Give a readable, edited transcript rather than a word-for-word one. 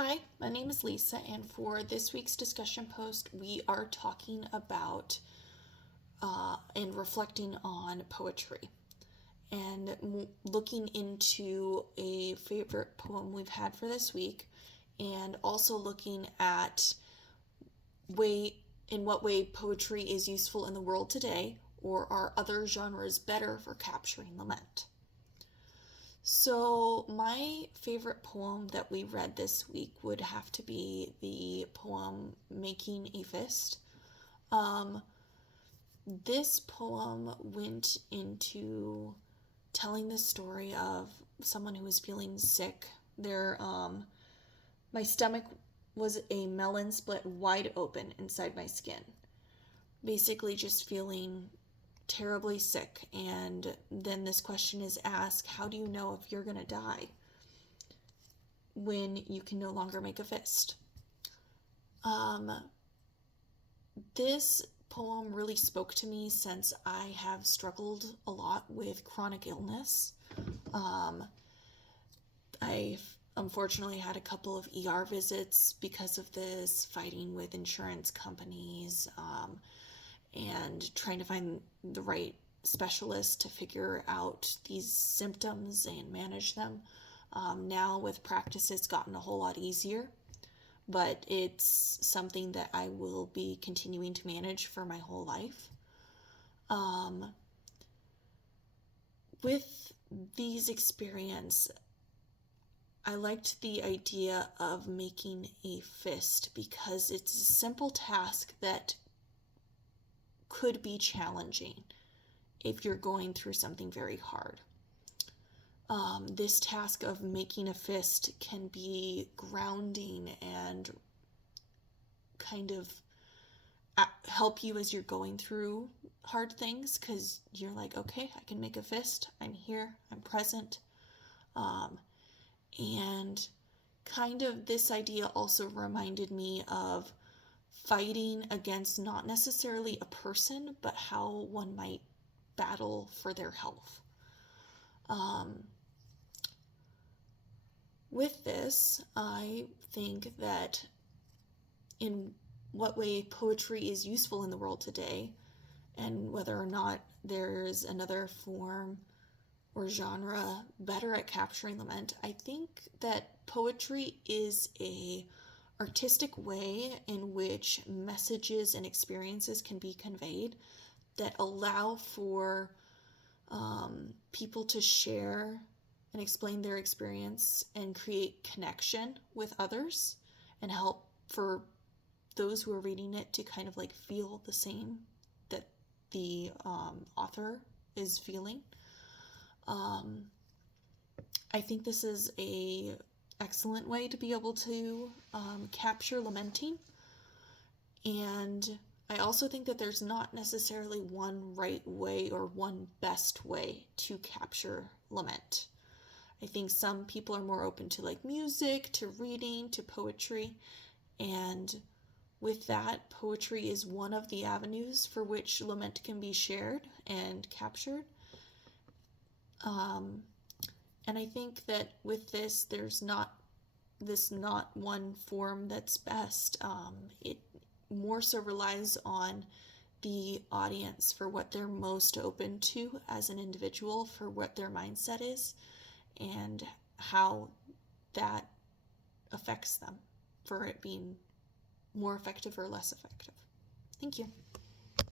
Hi, my name is Lisa, and for this week's discussion post, we are talking about and reflecting on poetry and looking into a favorite poem we've had for this week, and also looking at in what way poetry is useful in the world today, or are other genres better for capturing lament. So, my favorite poem that we read this week would have to be the poem Making a Fist. Um, this poem went into telling the story of someone who was feeling sick. My stomach was a melon split wide open inside my skin. Basically, just feeling terribly sick. And then this question is asked: how do you know if you're going to die when you can no longer make a fist? This poem really spoke to me since I have struggled a lot with chronic illness. I've unfortunately had a couple of ER visits because of this, fighting with insurance companies, and trying to find the right specialist to figure out these symptoms and manage them. Now with practice, it's gotten a whole lot easier, but it's something that I will be continuing to manage for my whole life. With these experiences, I liked the idea of making a fist because it's a simple task that could be challenging if you're going through something very hard. This task of making a fist can be grounding and kind of help you as you're going through hard things, because you're like, okay, I can make a fist. I'm here. I'm present. And kind of this idea also reminded me of fighting against not necessarily a person, but how one might battle for their health. With this, I think that in what way poetry is useful in the world today, and whether or not there's another form or genre better at capturing lament, I think that poetry is a artistic way in which messages and experiences can be conveyed that allow for people to share and explain their experience and create connection with others, and help for those who are reading it to kind of like feel the same that the author is feeling. I think this is a excellent way to be able to capture lamenting. And I also think that there's not necessarily one right way or one best way to capture lament. I think some people are more open to like music, to reading, to poetry. And with that, poetry is one of the avenues for which lament can be shared and captured. And I think that with this, there's not one form that's best. It more so relies on the audience for what they're most open to as an individual, for what their mindset is, and how that affects them for it being more effective or less effective. Thank you.